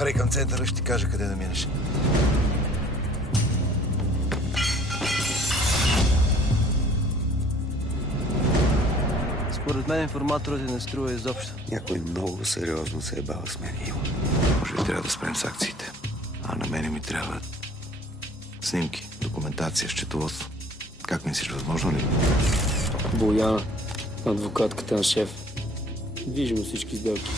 Карай към центъра, ще ти кажа къде да минеш. Според мен информаторът ти не струва изобщо. Някой много сериозно се е бава с мен, Иво. Може би трябва да спрем с акциите. А на мене ми трябва снимки, документация, счетоводство. Как мислиш, възможно ли? Бояна, адвокатката на шеф. Движим всички сделки.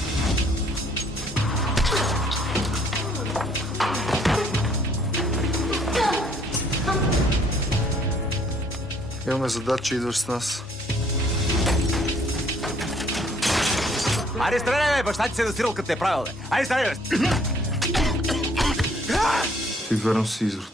Имаме задача, идваш с нас. Айде стреляй, бе! Баща ти се насирал, като те е правил, бе! Айде стреляй, бе! Ти верно си изрод.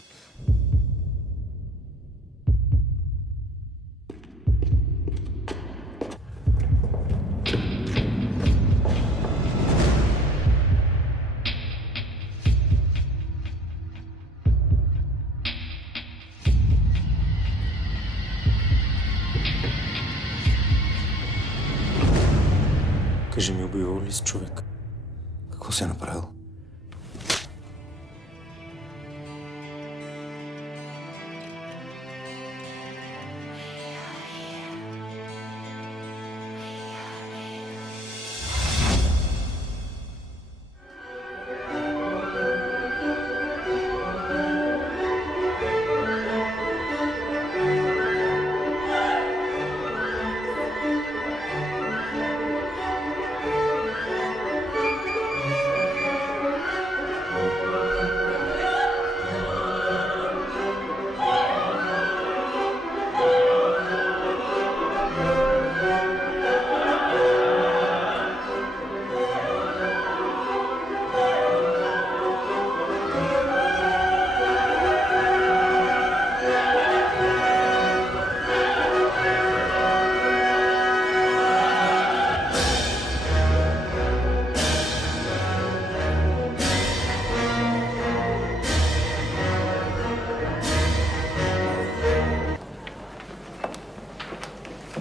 Кажи ми, убивал ли си човек? Какво си е направил?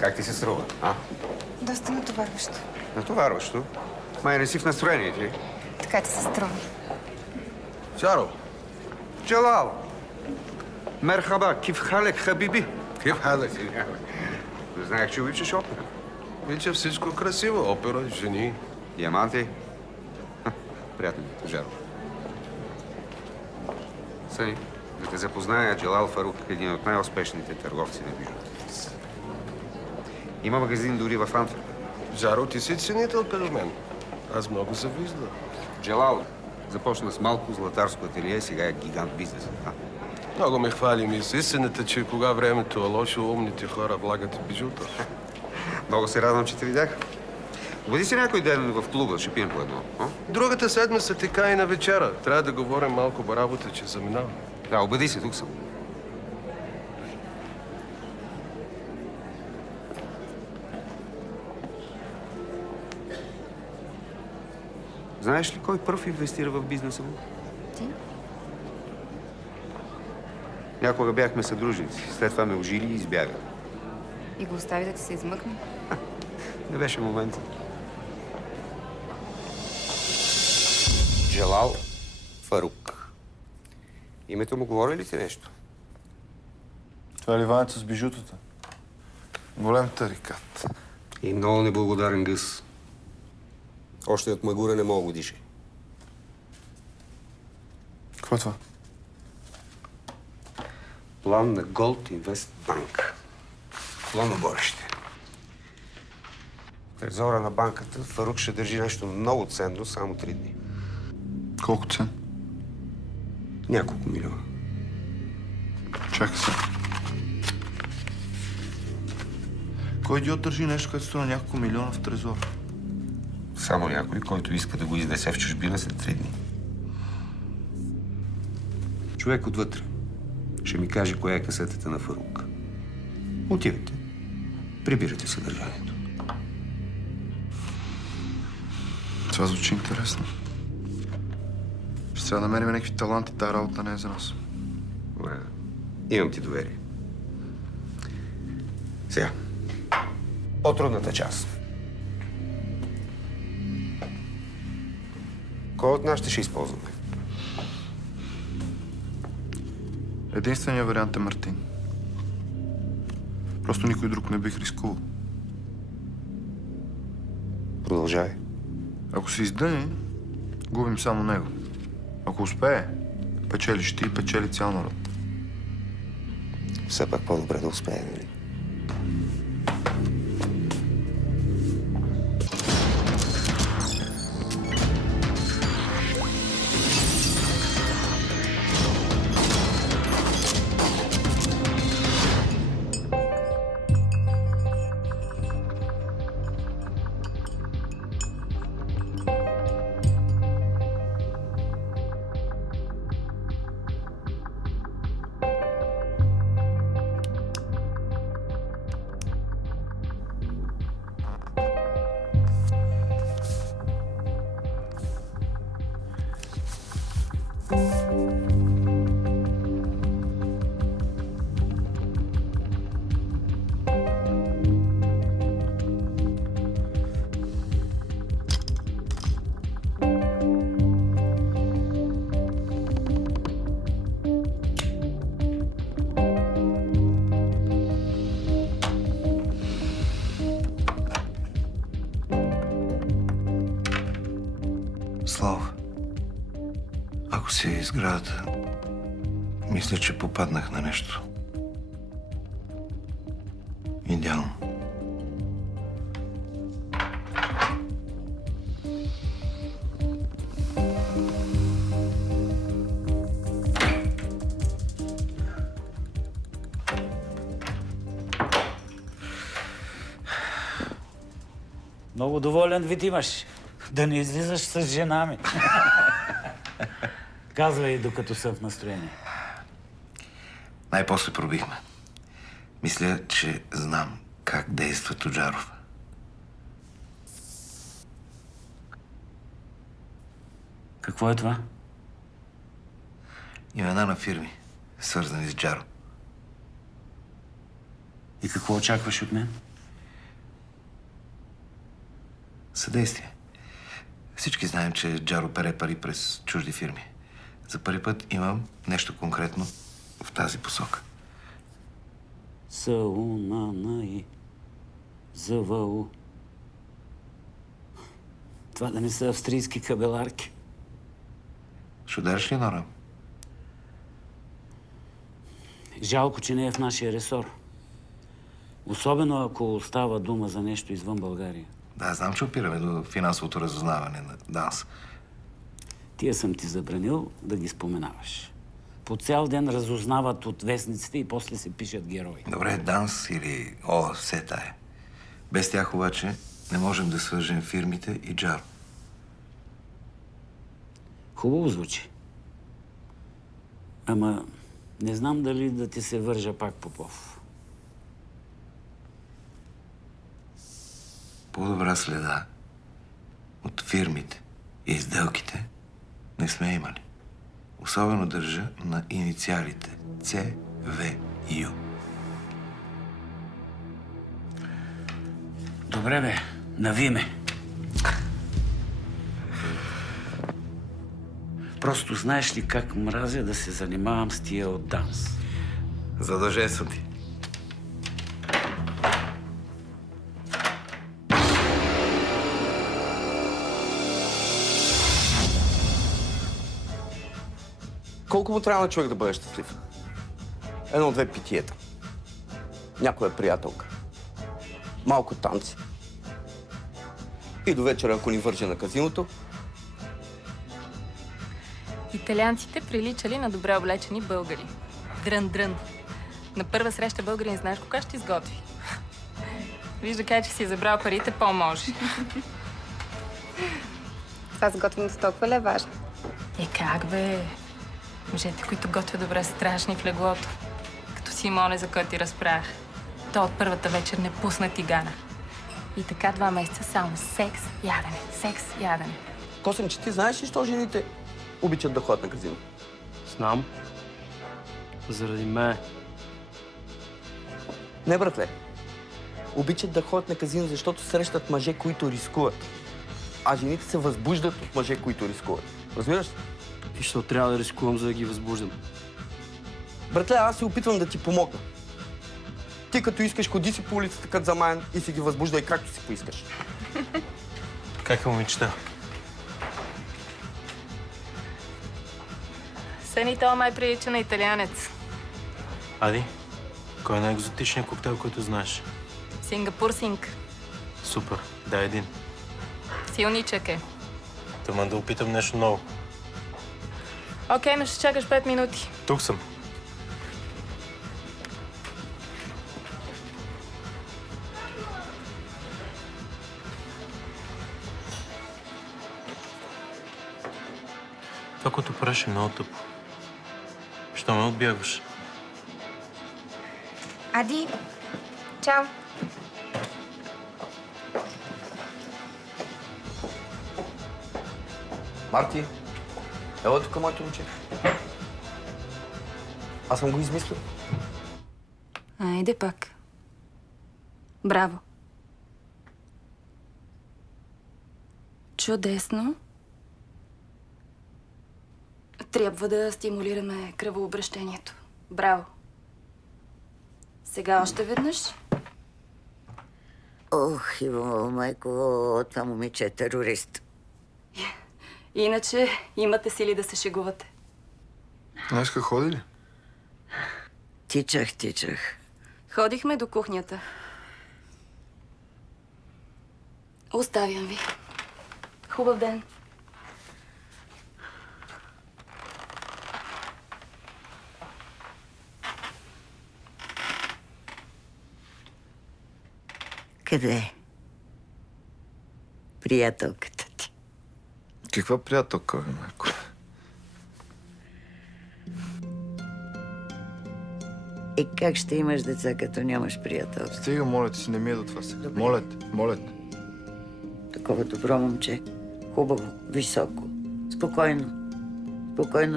Как ти се струва, а? Доста натоварващо. Натоварващо? Май не си в настроение, ти? Така ти се струва. Шаро! Джалал! Мерхаба, киф халек, хабиби. Кип халек. Не знаех, че обичаш опера. Вича всичко красиво. Опера, жени. Диаманти. Приятно ми, Жаро. Съни, да те запозная, Джалал Фарук е един от най-успешните търговци на бижута. Има магазин дори в Антверпен. Жаро, ти си ценител като мен. Аз много завиждам. Джалал започна с малко златарско ателие, сега е гигант бизнес. Много ме хвали мис. Истината, че кога времето е лошо, умните хора влагат в бижута. Много се радвам, че те видях. Бъди си някой ден в клуба, ще пием по едно. А? Другата седмица така и на вечера. Трябва да говорим малко по работа, че заминавам. Да, обади се, тук съм. Знаеш ли кой пръв инвестира в бизнеса му? Ти? Някога бяхме съдружници. След това ме ожили и избяга. И го остави да ти се измъкне? Не беше момент. Джалал Фарук. Името му говори ли ти нещо? Това е ливането с бижутата. Голем тарикат. И много неблагодарен гъс. Още от Магура не мога го диша. Какво е това? План на Gold Invest Bank. Планоборище. В трезора на банката Фарук ще държи нещо много ценно само 3 дни. Колко цен? Няколко милиона. Чакай се. Кой идиот държи нещо, което струва няколко милиона в трезор? Само някой, който иска да го изнесе в чужбина след 3 дни. Човек отвътре ще ми каже коя е касетата на Фарук. Отивате. Прибирате съдържанието. Това звучи интересно. Ще трябва да намерим някакви таланти, тази работа не е за нас. Имам ти доверие. Сега. По-трудната част. Кой от нас ще използваме? Единственият вариант е Мартин. Просто никой друг не бих рискувал. Продължай. Ако се издъни, губим само него. Ако успее, печелиш ти и печели цял народ. Все пак по-добре да успее, нали? Слав, ако си е сградата, мисля, че попаднах на нещо. Идеално. Много доволен вид имаш. Да не излизаш с жена ми. Казвай, докато съм в настроение. Най-после пробихме. Мисля, че знам как действа Тоджаров. Какво е това? Имена на фирми, свързани с Джаро. И какво очакваш от мен? Съдействие. Всички знаем, че Джаро пере пари през чужди фирми. За първи път имам нещо конкретно в тази посока. Саунанай. ЗВУ. Това да не са австрийски кабеларки. Ще удариш ли Нора? Жалко, че не е в нашия ресор. Особено ако става дума за нещо извън България. Да, знам, че опираме до финансовото разузнаване на ДАНС. Тия съм ти забранил да ги споменаваш. По цял ден разузнават от вестниците и после се пишат герои. Добре, ДАНС или ОЛАФ, все тая. Без тях обаче не можем да свържем фирмите и Джаро. Хубаво звучи. Ама не знам дали да ти се вържа пак Попов. По-добра следа от фирмите и сделките не сме имали. Особено държа на инициалите ЦВЮ. Добре, бе. Нави ме. Просто знаеш ли как мразя да се занимавам с тия от ДАНС? Задължен съм ти. Колко му трябва на човек да бъде щастлив? Едно-две питиета. Някоя приятелка. Малко танци. И до вечера, ако ни върже на казиното. Италианците приличали на добре облечени българи. Дрън-дрън. На първа среща българин знаеш кога ще изготви. Вижда как, че си е забрал парите, по-може. Това с готвеното толкова ли е важно? Е, как бе? Мъжете, които готвят добре, са страшни в леглото. Като Симоне, за който ти разправях. Той от първата вечер не пусна тигана. И така 2 месеца само секс, ядене, секс, ядене. Косъм, че ти знаеш ли, що жените обичат да ходят на казино? Знам. Заради мен. Не, братле. Обичат да ходят на казино, защото срещат мъже, които рискуват. а жените се възбуждат от мъже, които рискуват. Разбираш ли? И що трябва да рискувам, за да ги възбуждам? Братле, аз се опитвам да ти помогна. Ти като искаш, ходи си по улицата като замаян и си ги възбуждай както си поискаш. Как е момичета? Сени, това май прилича на италианец. Ади, кой е най-екзотичният коктейл, който знаеш? Сингапур синг. Супер, дай един. Силничък е. Тъмън да опитам нещо ново. Окей, но ще чакаш 5 минути. Тук съм. Това, което правиш е много тъпо. Що ме отбягваш? Ади, чао. Марти, ела тук, моето момче. Аз съм го измислил. Айде пак. Браво. Чудесно. Трябва да стимулираме кръвообращението. Браво. Сега още веднъж. Ох, Иво, майко, това момиче е терорист. Иначе имате сили да се шегувате. Днеска ходи ли? Тичах. Ходихме до кухнята. Оставям ви. Хубав ден. Къде е? Приятелката ти. Каква приятелка, бе, майко? И как ще имаш деца, като нямаш приятелка? Стига, моля ти се, не ми е до това сега. Добре. Моля те. Такова добро момче. Хубаво, високо, спокойно.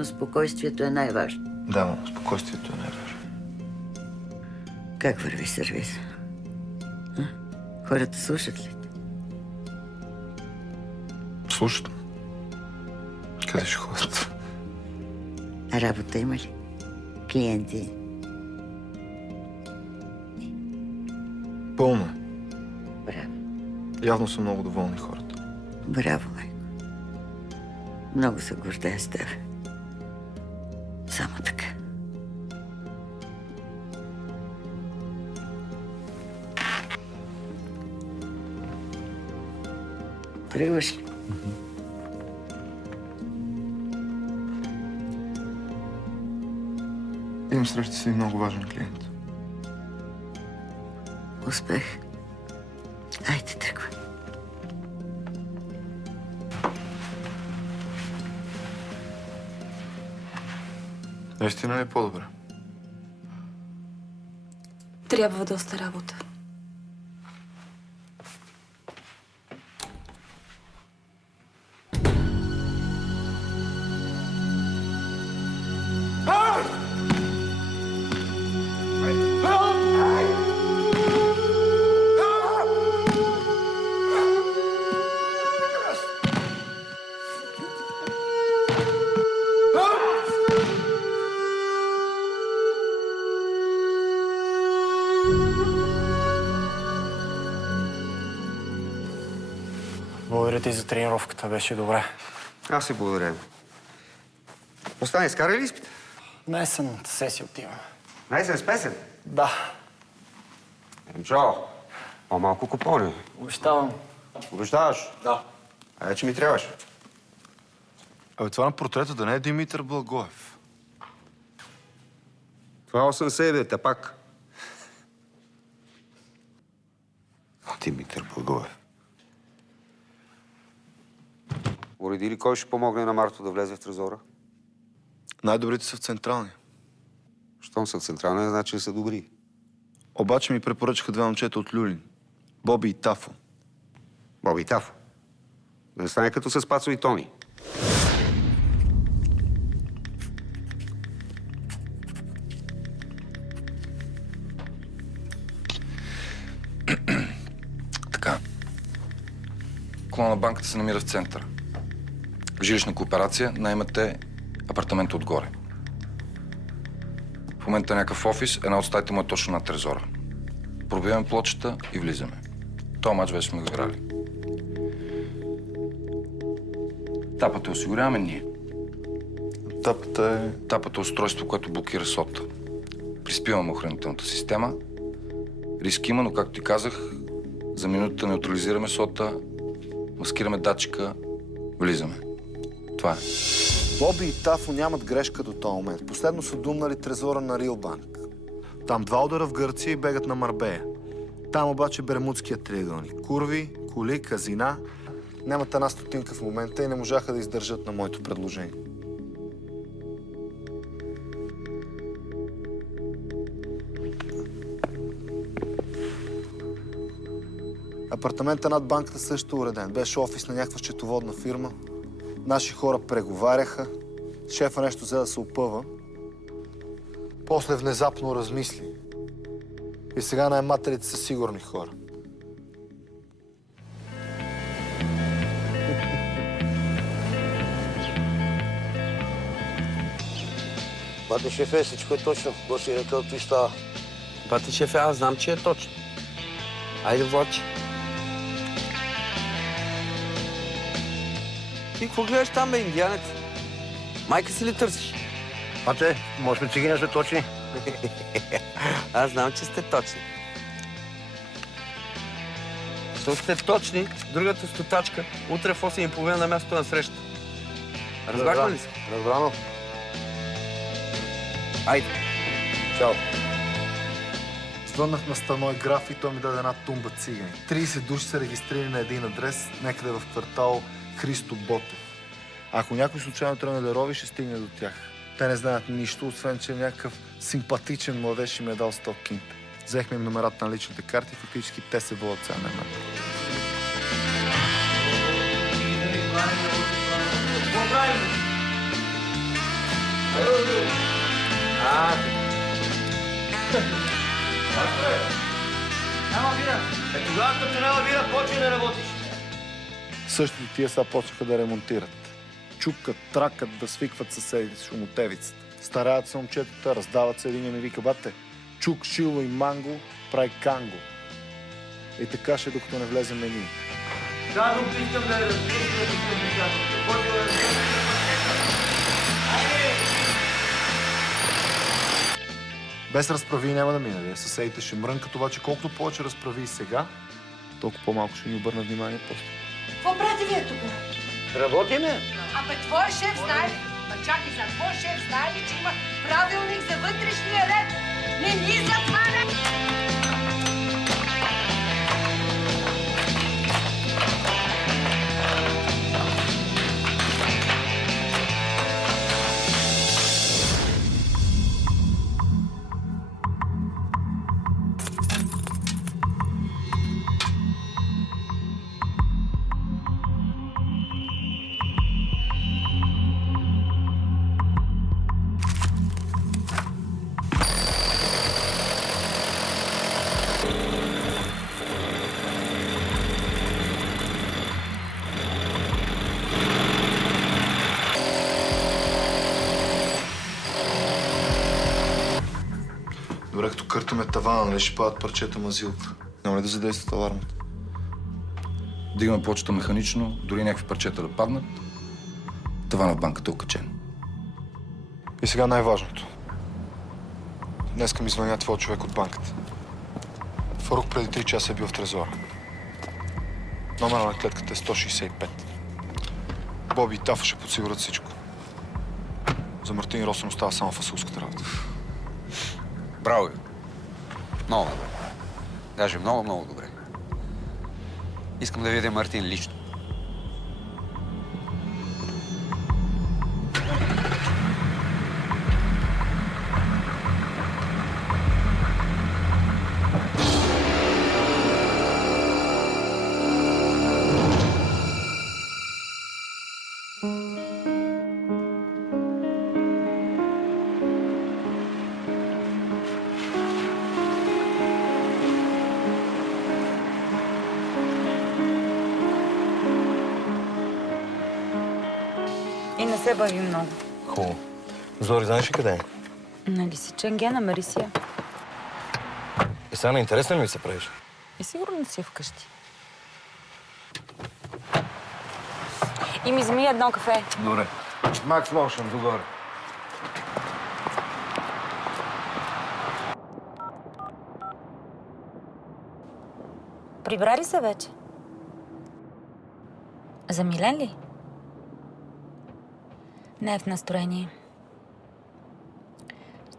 Спокойствието е най-важно. Да, мамо, спокойствието е най-важно. Как върви сервиза? А? Хората слушат ли? Слушат. Къде ще ходят? А работа има ли? Клиенти? Пълно е. Браво. Явно са много доволни хората. Браво, майко. Много се гордея с теб. Само така. Тръгваш ли? Имам среща с един много важен клиент. Успех. Айде, тръгвай. Наистина ли е по-добре? Трябва доста работа. Благодаря ти за тренировката, беше добре. Аз си благодаря. Остане, изкара ли изпит? Днесената сесия отиваме. Най-сен с песен. Да, Джо, по-малко купони. обещавам. Обещаваш? Да. А че ми трябваш. Абе, това на портрета да не е Димитър Благоев. Това е 80, пак. Димитър Благоев. Уреди ли кой ще помогне на Марто да влезе в трезора? Най-добрите са в Централния. Щом са в Централния, значи са добри. Обаче ми препоръчаха две момчета от Люлин. Боби и Тафо. Боби и Тафо. Да не стане като с Пацо и Тони. Така. Клона на банката се намира в центъра. Жилищна кооперация, наймате апартамента отгоре. В момента е някакъв офис, една от стаите му е точно над трезора. Пробиваме плочата и влизаме. Това мач вече сме го играли. Тапата осигуряваме ние. Тапата е устройство, което блокира сота. Приспиваме охранителната система. Риск има, но както ти казах, за минута неутрализираме сота, маскираме датчика, влизаме. Това е. Боби и Тафо нямат грешка до този момент. Последно са думнали трезора на Рил Банк. Там 2 удара в Гърция и бегат на Марбея. Там обаче Бермудският триъгълник. Курви, коли, казина. Нямат една стотинка в момента и не можаха да издържат на моето предложение. Апартамента над банката също уреден. Беше офис на някаква счетоводна фирма. Наши хора преговаряха. Шефа нещо взе да се опъва. После внезапно размисли. И сега наемателите са сигурни хора. Бате шефе, всичко е точно. Какво си рекал, той става. Бате шефе, аз знам, че е точно. Айде, Владче. Ти какво гледаш там, бе, индианец? Майка си ли търсиш? Бате, може би цигани сме точни. Аз знам, че сте точни. Защото сте точни, другата стотачка, утре в 8:30 на мястото на среща. Разбрахме ли се? Разбрано. Айде. Чао. Звъннах на Станой граф и той ми даде една тумба цигани. 30 души са регистрирани на един адрес, някъде в квартал Христо Ботев. Ако някой случайно тръгне да рови, ще стигне до тях. Те не знаят нищо, освен че някакъв симпатичен младеж им е дал 100 кинта. Взехме им номерата на личните карти и фактически те се водят сега на една. Тогава като няма вира, почва да работиш. Същото тия сега почнаха да ремонтират. Чукат, тракат, да свикват съседите с шумотевицата. Стараят се момчетата, раздават се, един ми вика, бате, чук, шило и манго прави канго. И така ще докато не влезем ние. Да, но искам да разбирам, Без разправи няма да мине. Съседите ще мрънкат, обаче колкото повече разправи и сега, толкова по-малко ще ни обърна внимание после. Какво правите вие тук? Работиме? Абе, твой шеф знае ли? Ма чакай сега, твой шеф знае ли, че има правилник за вътрешния ред? Не ни затваря! Добре, като къртаме тавана, нали ще падат парчета мазилка? Няма ли да задействат алармата? Дигаме почта механично, дори някакви парчета да паднат. Таванът в банката е окачен. И сега най-важното. Днеска ми звъня твой човек от банката. Фарук преди 3 часа е бил в трезора. Номера на клетката е 165. Боби и Тафа ще подсигурят всичко. За Мартин Росен остава само фасулската работа. Браво, бе. Много добре. Даже много, много добре. Искам да видя Мартин лично. И не се бави много. Хубаво. Зори, знаеш ли къде е? Нали си Ченге, намери си я. И сега интересно ли ми се правиш? И сигурно си е вкъщи. И ми вземи едно кафе. Добре. Макс Мошън, догоре. Прибра ли се вече? За Милен ли? Не е в настроение.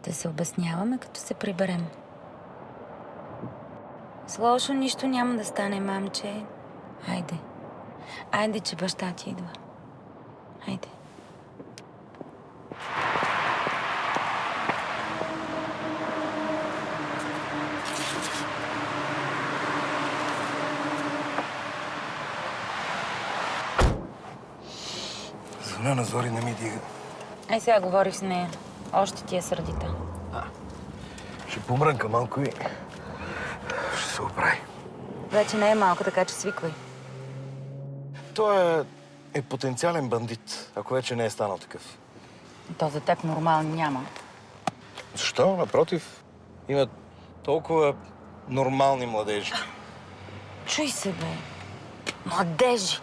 Ще се обясняваме, като се приберем. С лошо нищо няма да стане, мамче. Хайде. Хайде, че баща ти идва. Хайде. Звъня на Зори, не ми дига. Ай, сега говорих с нея. Още ти е сърдита. Ще помрънка малко и ще се оправи. Вече не е малко, така че свиквай. Той е потенциален бандит, ако вече не е станал такъв. То за теб нормални няма. Защо? Напротив, има толкова нормални младежи. Чуй се, бе. Младежи!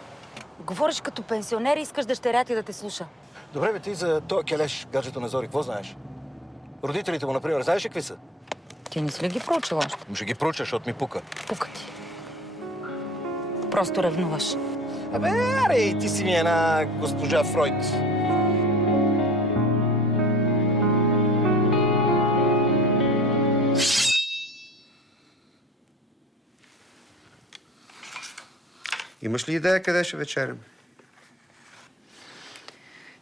Говориш като пенсионер и искаш дъщеря ти да те слуша. Добре, бе, ти за този келеш, гаджето на Зори, какво знаеш? Родителите му, например, знаеш ли какви са? Ти не си ли ги проучила още? Ще ги проуча, защото ми пука. Пука ти. Просто ревнуваш. Абе, аре, ти си ми една госпожа Фройд. Имаш ли идея къде ще вечерям?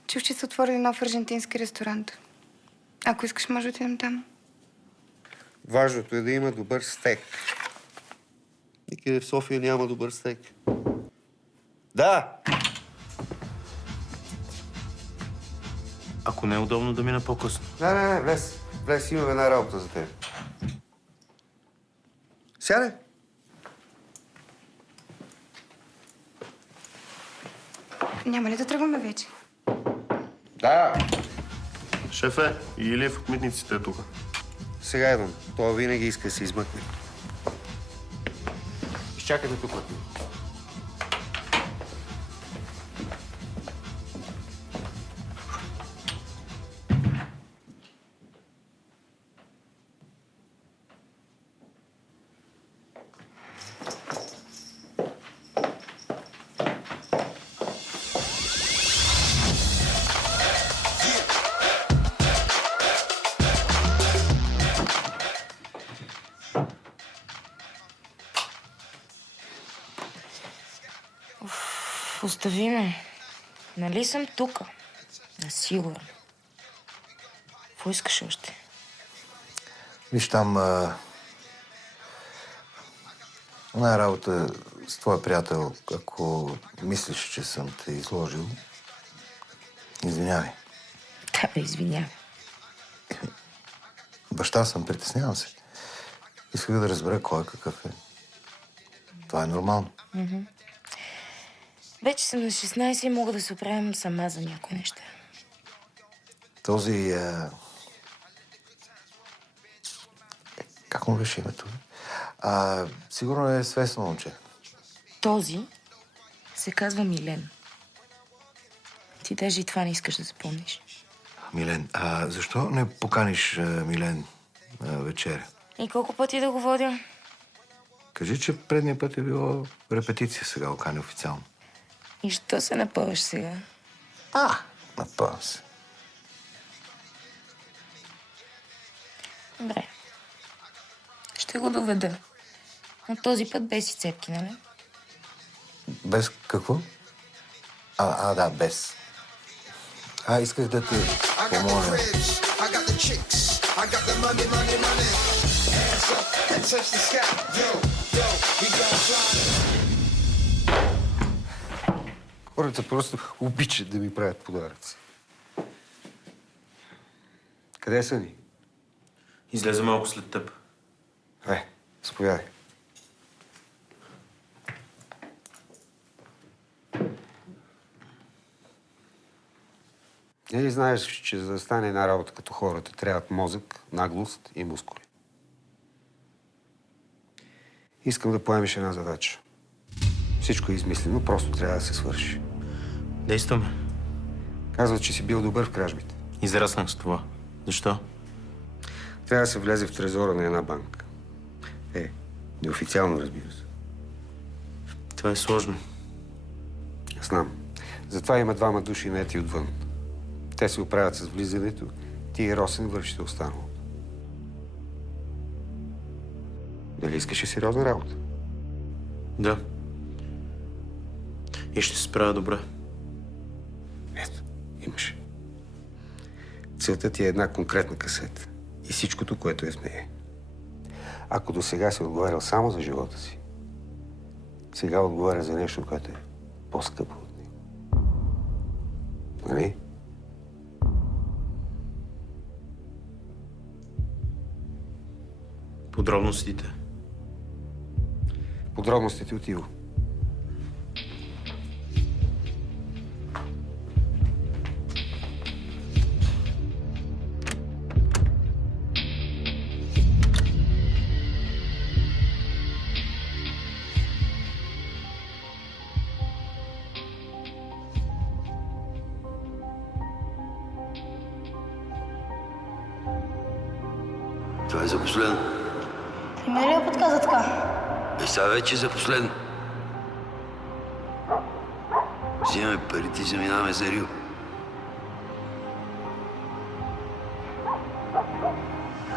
Чух, че са отворили нов аржентински ресторант. Ако искаш, може да отидем там. Важното е да има добър стек. Никъде в София няма добър стек. Да! Ако не е удобно да мина по-късно. Не, влез. Влез, имам една работа за теб. Сядай. Няма ли да тръгваме вече? Да. Шефе, и Илиев от митниците е тук. Сега идвам. Той винаги иска да се измъкне. Изчакайте тук. Остави ме. Нали съм тука? Насигурно. Какво искаш още? Виж там, една работа с твоя приятел, ако мислиш, че съм те изложил, извинявай. Да, бе, извинявай. Баща съм, притеснявам се. Исках да разбера кой е какъв е. Това е нормално. Вече съм на 16 и мога да се оправям сама за някои неща. Този... Как му беше името? Сигурно е свестно момче. Този се казва Милен. Ти даже и това не искаш да запомниш. Милен. Защо не поканиш Милен вечеря? И колко пъти да го водя? Кажи, че предния път е било репетиция, сега окани официално. И що се напъваш сега? Напъвам се. Добре. Ще го доведа. Но този път без и цепки, нали? Без какво? Да, без. Исках да те помоля. Хората просто обичат да ми правят подаръци. Къде са ни? Излезе малко след теб. Заповядай. Нали знаеш, че за да стане една работа като хората, трябват мозък, наглост и мускули. Искам да поемеш една задача. Всичко е измислено, просто трябва да се свърши. Действаме. Казват, че си бил добър в кражбите. Израснах с това. Защо? Трябва да се влезе в трезора на една банка. Неофициално, разбира се. Това е сложно. Знам. Затова има двама души наети отвън. Те се оправят с влизането, ти и Росен вършите останалото. Дали искаш и сериозна работа? Да. И ще се справя добре. Ето, имаш. Целта ти е една конкретна касета и всичкото, което е в нея. Ако до сега си отговарял само за живота си, сега отговаря за нещо, което е по-скъпо от него. Нали? Подробностите. Подробностите от Иво. Това е за последно. Ти ме ли я подказа така? Сега вече за последно. Взимаме парите и заминаваме за Рио.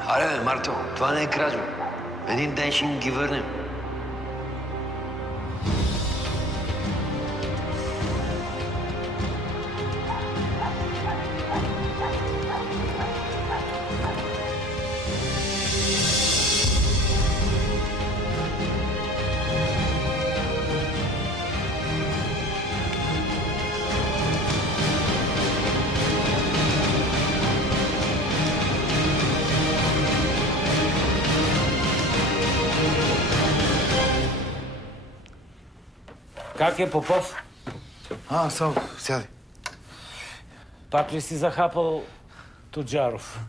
Аре, бе, Марто, това не е кражба. Един ден ще им ги върнем. Как е, Попов? Само, сядай. Пак ли си захапал Тоджаров?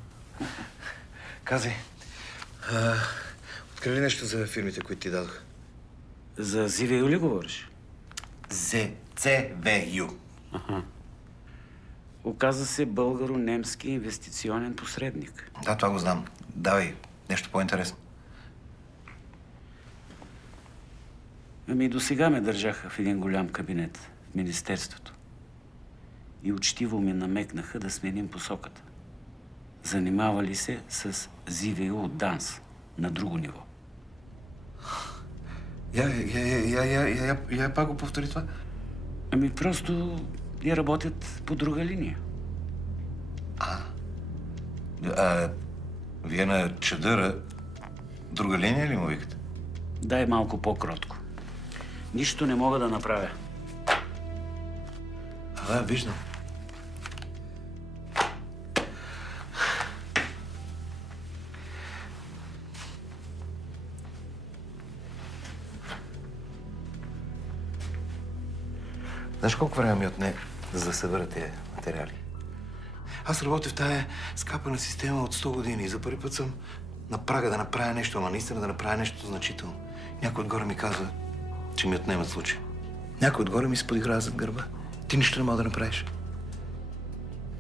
Казай, открили нещо за фирмите, които ти дадох? За Зивею ли говориш? ЗЦВЮ. Оказа се българо-немски инвестиционен посредник. Да, това го знам. Давай нещо по-интересно. Ами до сега ме държаха в един голям кабинет в Министерството. И учтиво ми намекнаха да сменим посоката. Занимавали се с Зивею от ДАНС на друго ниво. Я пак го повтори това. Ами просто я работят по друга линия. Вие на чадъра друга линия ли му викате? Дай малко по-кротко. Нищо не мога да направя. Виждам. Знаеш колко време ми отне, за да събера тези материали? Аз работя в тая скапана система от 100 години и за първи път съм на прага да направя нещо, ама наистина да направя нещо значително. Някой отгоре ми казва, че ми отнемат случай. Някой отгоре ми се подиграва зад гърба. Ти нищо не мога да направиш.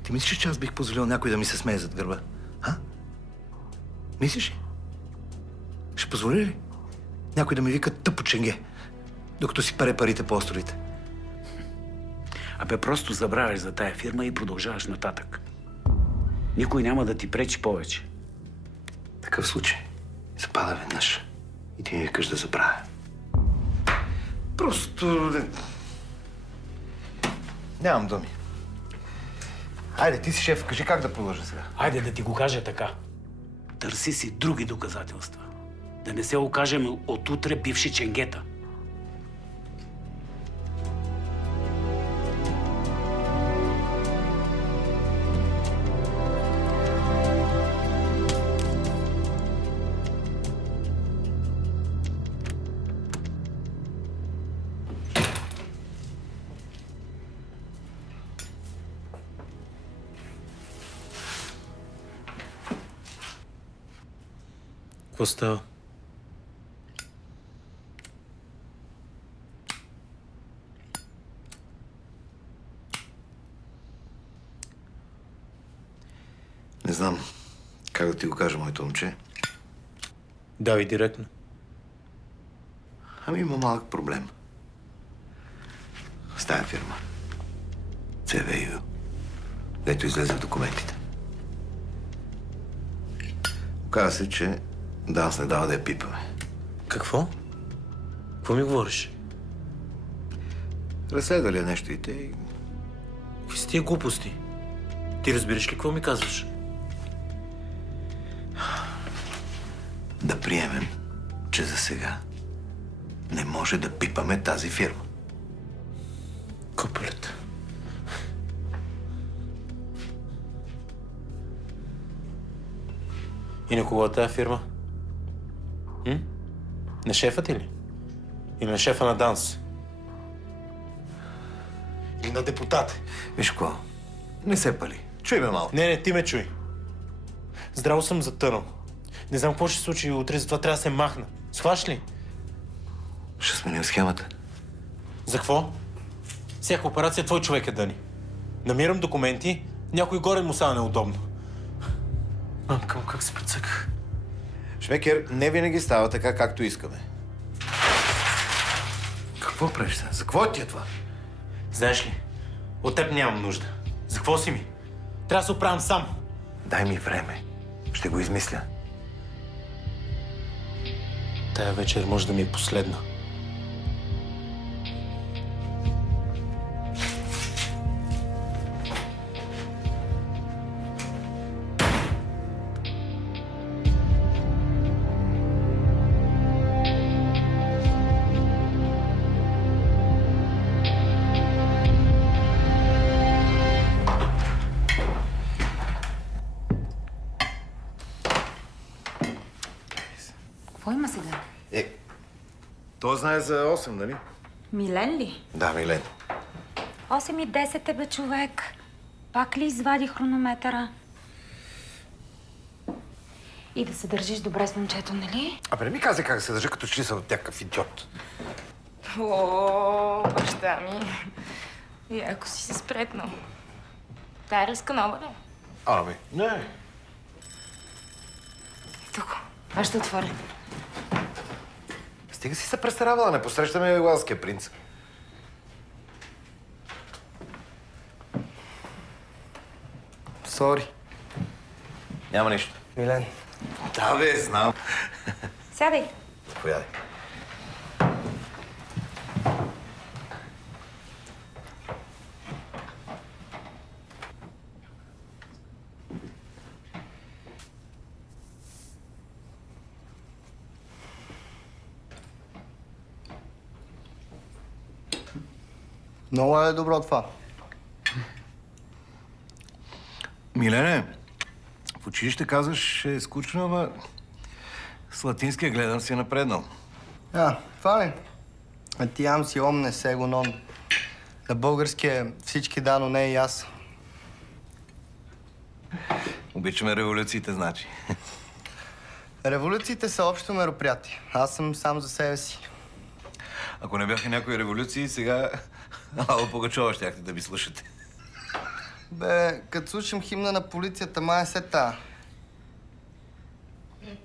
Ти мислиш, че аз бих позволил някой да ми се смее зад гърба? Мислиш ли? Ще позволи ли някой да ми вика тъпо ченге, докато си пере парите по островите? Абе, просто забравяш за тая фирма и продължаваш нататък. Никой няма да ти пречи повече. Такъв случай запада веднъж и ти ми викаш да забравя. Просто... Нямам думи. Айде, ти си шеф, кажи как да продължа сега. Айде да ти го кажа така. Търси си други доказателства. Да не се окажем от утре бивши ченгета. Какво става? Не знам как да ти го кажа, моето момче. Давай директно. Ами има малък проблем. С тая фирма. CVU. Дето излезе в документите. Оказва се, че ДАНС не дава да я пипаме. Какво? Какво ми говориш? Разследвали нещо и те... Какви са тия глупости? Ти разбираш ли какво ми казваш? Да приемем, че за сега не може да пипаме тази фирма. Копелет. И на кого е тази фирма? На шефа ти ли? Или на шефа на ДАНС? Или на депутат? Виж какво? Не се пали. Чуй ме малко. Не, ти ме чуй. Здраво съм затънал. Не знам какво ще се случи утре, затова трябва да се махна. Схваш ли? Ще сменим схемата. За какво? Всяка операция твой човек е, Дани. Намирам документи, някой горе му става неудобно. Мамка му как се прецъках. Шмекер, не винаги става така, както искаме. Какво правиш сега? За какво ти е това? Знаеш ли, от теб нямам нужда. За какво си ми? Трябва да се оправям сам. Дай ми време. Ще го измисля. Тая вечер може да ми е последна. Какво има сега? То знае за 8, нали? Милен ли? Да, Милен. 8:10 бе, човек. Пак ли извади хронометъра? И да се държиш добре с момчето, нали? Абе, не ми каза как се държа, като че ли съм някакъв идиот. О, баща ми. И ако си се спретнал. Тая ръска нова ли? Ами, не. Тук. Аз ще отворя. Стига си се престаравала, не посрещаме Уелския принц. Сори. Няма нищо. Милен. Да, бе, знам. Сядай. Поядай. Много е добро това. Милене, в училище казваш, че е скучно, ама с латинския гледам си напреднал. Това ли? А ти ам си омне сега нон. На българския всички да, но не и аз. Обичаме революциите, значи. Революциите са общо мероприятие. Аз съм сам за себе си. Ако не бяха някои революции, сега Ало Пугачова щяхте да ви слушате. Бе, като слушам химна на полицията, май е сета.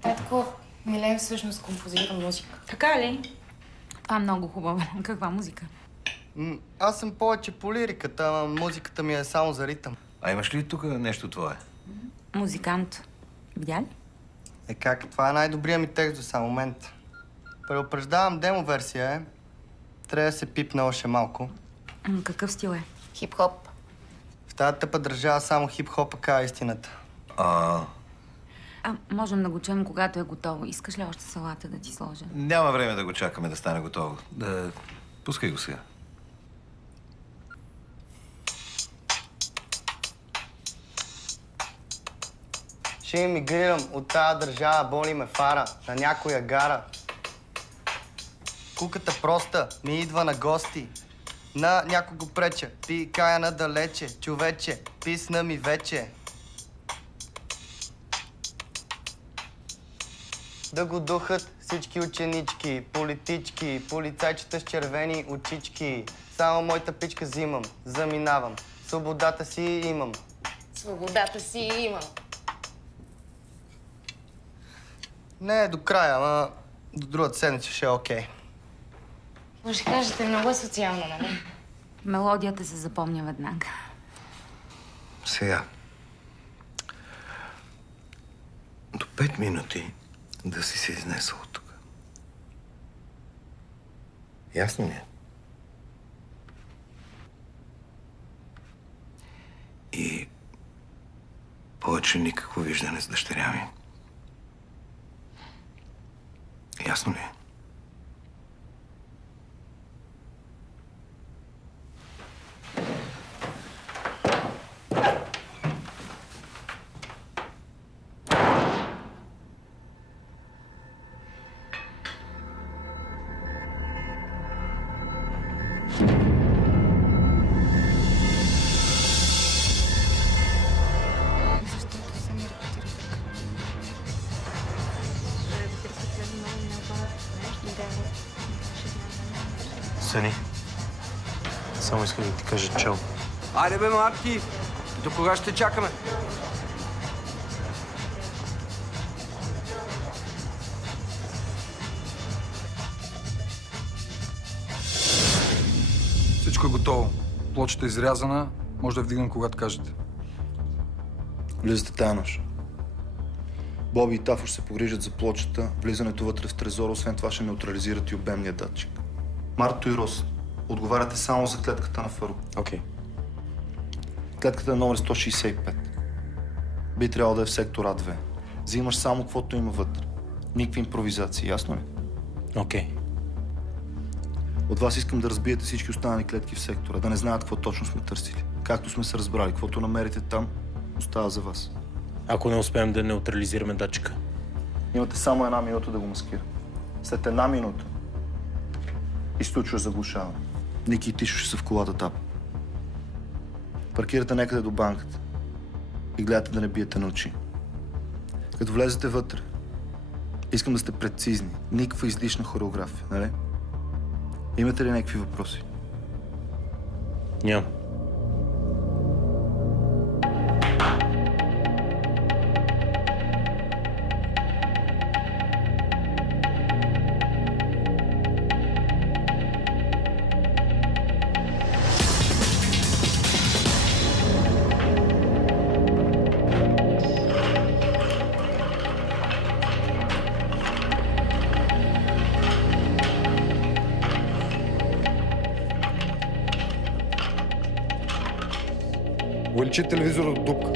Татко, Милен всъщност композира музика. Така ли? Това е много хубаво. Каква музика? Аз съм повече по лириката, ама музиката ми е само за ритъм. А имаш ли тук нещо твое? Музикант. Видя ли? Как? Това е най-добрият ми текст до сам момент. Предупреждавам, демо версия е. Трябва да се пипне още малко. Какъв стил е? Хип-хоп. В тази тъпа държава само хип-хопа казва истината. Можем да го чуем, когато е готово. Искаш ли още салата да ти сложа? Няма време да го чакаме да стане готово. Пускай го сега. Ще ми грирам от тази държава, боли ме фара на някоя гара. Куката проста ми идва на гости. На някой го преча, пи кая надалече, човече, писна ми вече. да го духат всички ученички, политички, полицайчета с червени очички. Само моята пичка взимам, заминавам, свободата си имам. Свободата си имам. Не до края, ама до другата седмица ще е окей. Може ще кажете, много е социално, нали? Мелодията се запомня веднага. Сега. До 5 минути да си се изнесъл от тук. Ясно ли е? И повече никакво виждане с дъщеря ми. Ясно ли е? Съни, само исках да ти кажа чао. Айде бе, Марти! До кога ще чакаме? Всичко е готово. Плочата е изрязана. Може да я вдигнем, когато кажете. Влизате тая нощ. Боби и Тафо ще се погрижат за плочата, влизането вътре в трезора, освен това ще неутрализират и обемния датчик. Марто и Рос, отговаряте само за клетката на Фарук. Окей. Клетката е номер 165. Би трябвало да е в сектор А2. Взимаш само каквото има вътре. Никакви импровизации, ясно ли? Окей. От вас искам да разбиете всички останали клетки в сектора, да не знаят какво точно сме търсили. Както сме се разбрали, каквото намерите там, остава за вас. Ако не успеем да неутрализираме датчика. Имате само 1 минута да го маскира. След 1 минута изключва заглушаване. Ники и Тишо ще са в колата там. Паркирате някъде до банката и гледате да не биете на очи. Като влезете вътре, искам да сте прецизни. Никаква излишна хореография, нали? Имате ли някакви въпроси? Нямам. Увеличи телевизора до дупка.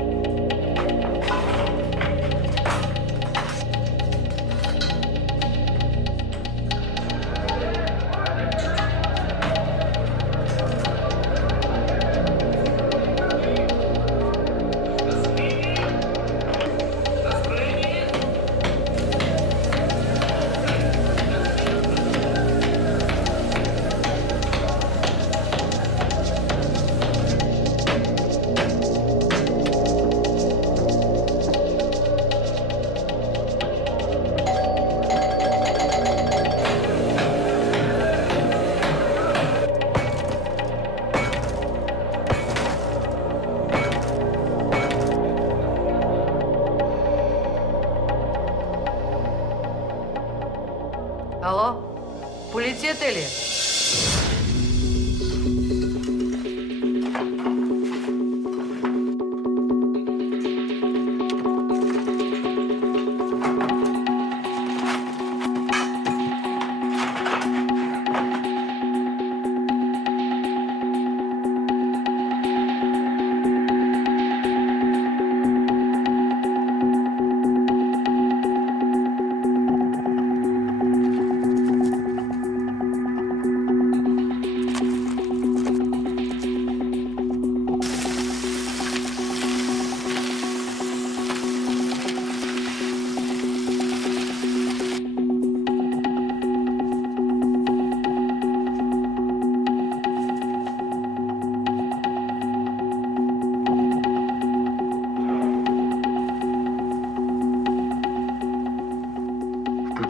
Ало? Полицията ли е?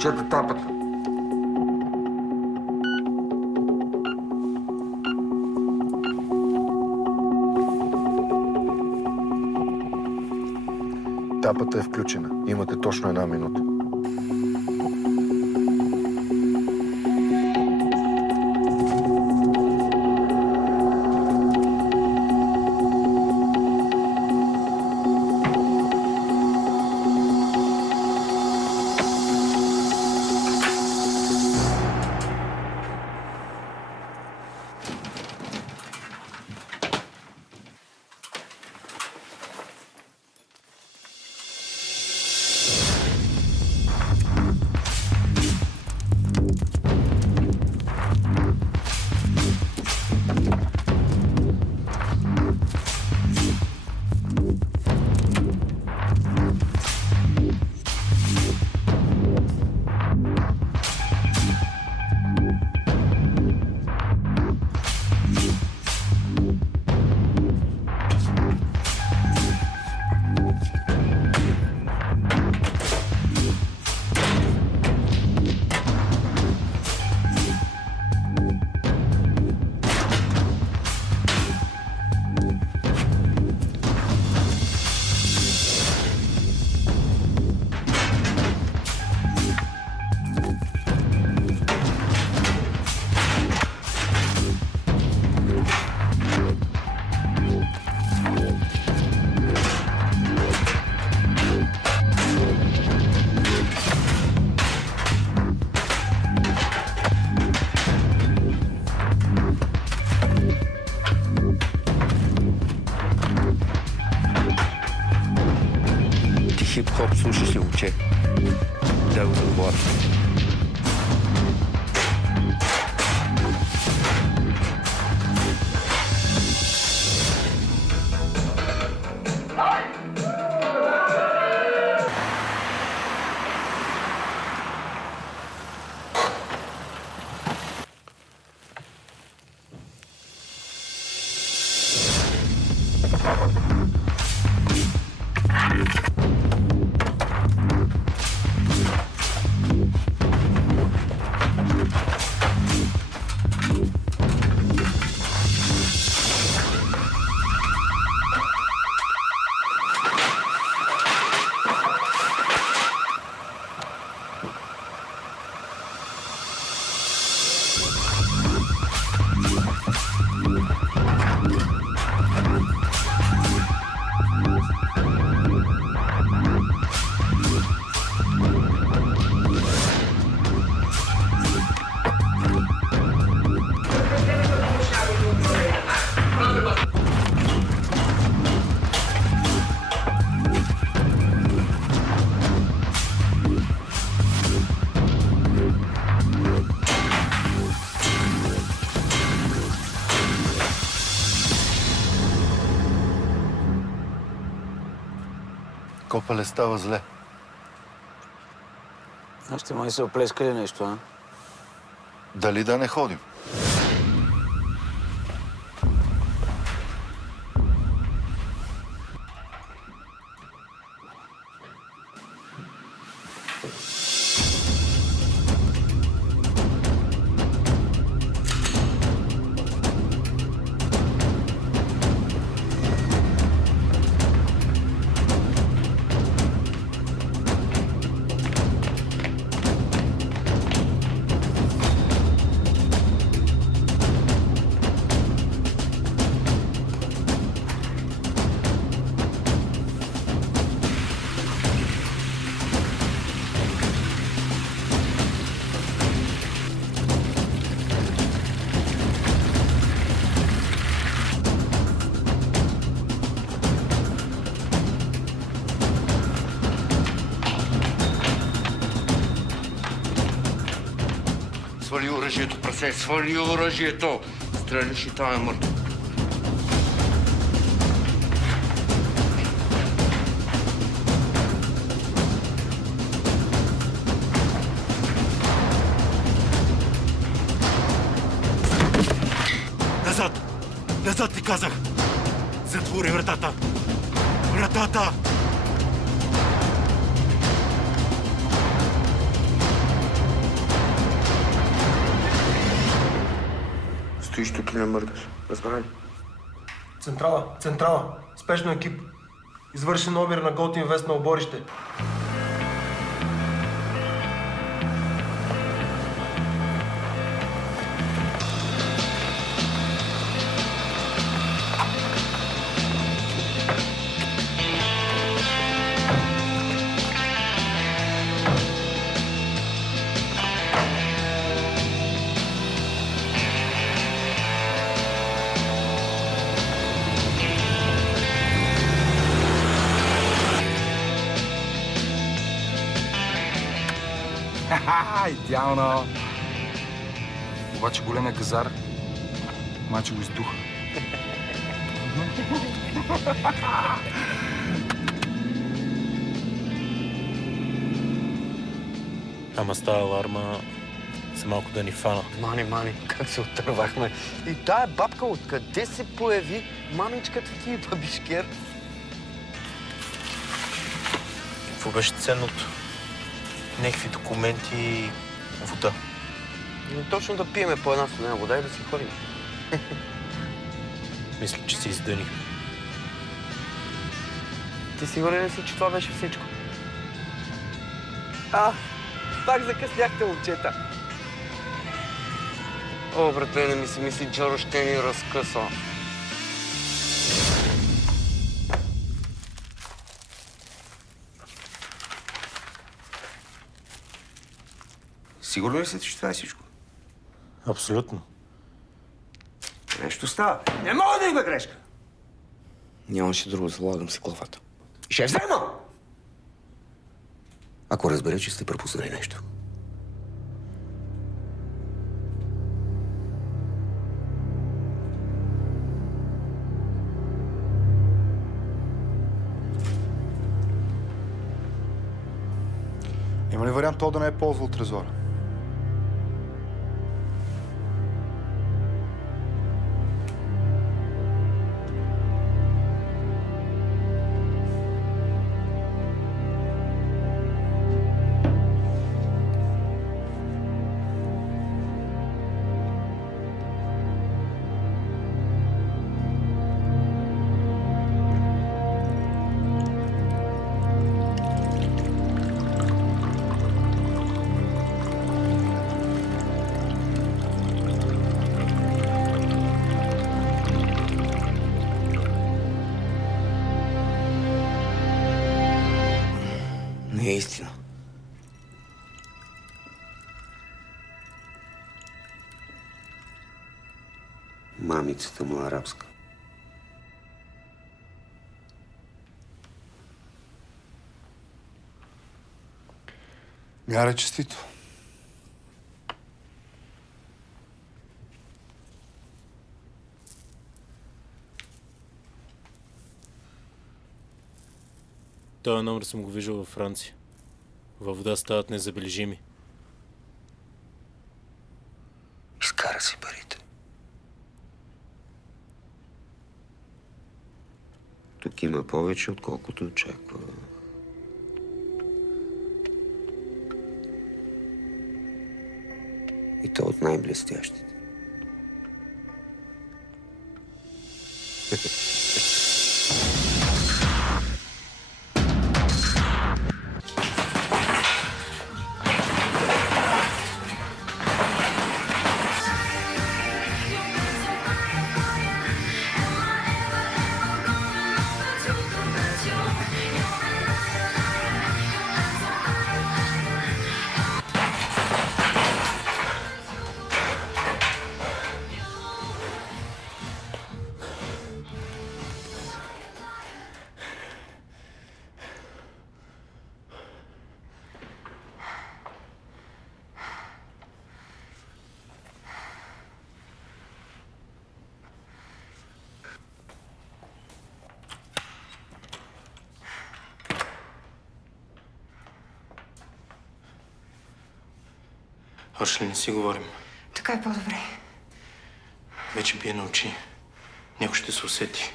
Изключете тапата. Тапата е включена. Имате точно 1 минута. Хип-хоп слушаш ли, момче? Дай го за главата. Копале, става зле. Ще май се оплескали нещо, а? Дали да не ходим? Свали оръжието, прасе! Свали оръжието! Стреляш и той е мъртв. Назад! Назад ти казах! Затвори вратата! Вратата! стоиш тук и не мърдаш. Разбра ли? Централа. Спешно екип. Извършен обир на Готин Вест на оборище. Ха-ха, идеално! Обаче големия газар, маче го издуха. Ама с тази аларма за малко да ни фана. Мани, как се отървахме. И тая бабка откъде се появи? Мамичката ти и бабишкер. Какво беше ценното? Някакви документи и вода. Но точно да пиеме по една студена вода и да си ходим. Мисля, че се издъних. Ти сигурен ли си, че това беше всичко? Пак закъсняхте, момчета. О, братле, не ми си мисли, Джоро ще ни разкъса. Сигурно ли си, че това е всичко? Абсолютно. Нещо става. Не мога да има грешка! Нямаше друго, залагам си главата. Ще взема! Ако разбере, че сте пропуснали нещо. Има ли вариант то да не е ползвал трезора? Не е истина. Мамицата му арабска. Мяре честито. Този номер съм го виждал във Франция. Във вода стават незабележими. Изкара си парите. Тук има повече, отколкото очаква. И то от най-блестящите. Още ли не си говорим? Така е по-добре. Вече бие на очи. Някой ще се усети.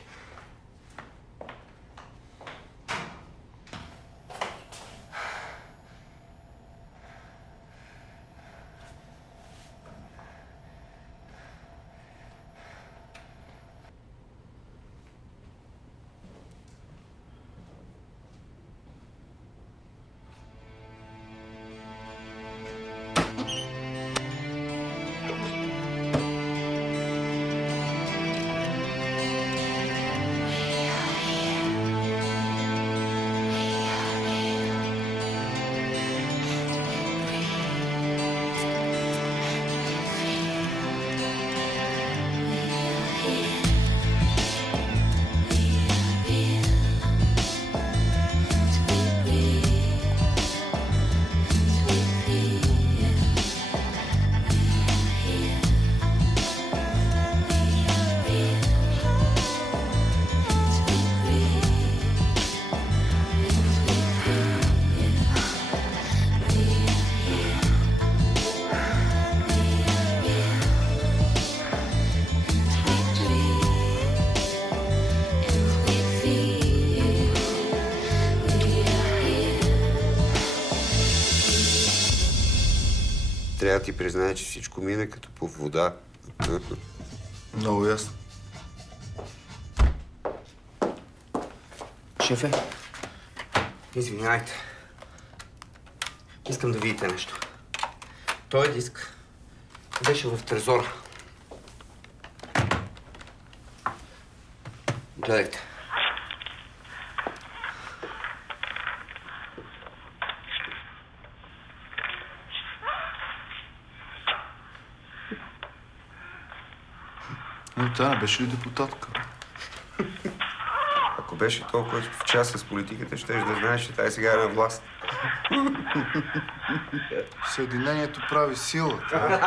Трябва да ти призная, че всичко мина като по вода. Много ясно. Шефе, извинявайте. Искам да видите нещо. Той диск беше в трезора. Гледайте. Но тя не беше ли депутатка? Ако беше толкова в час с политиката, ще да знаеш, че тази сега е на власт. Съединението прави силата.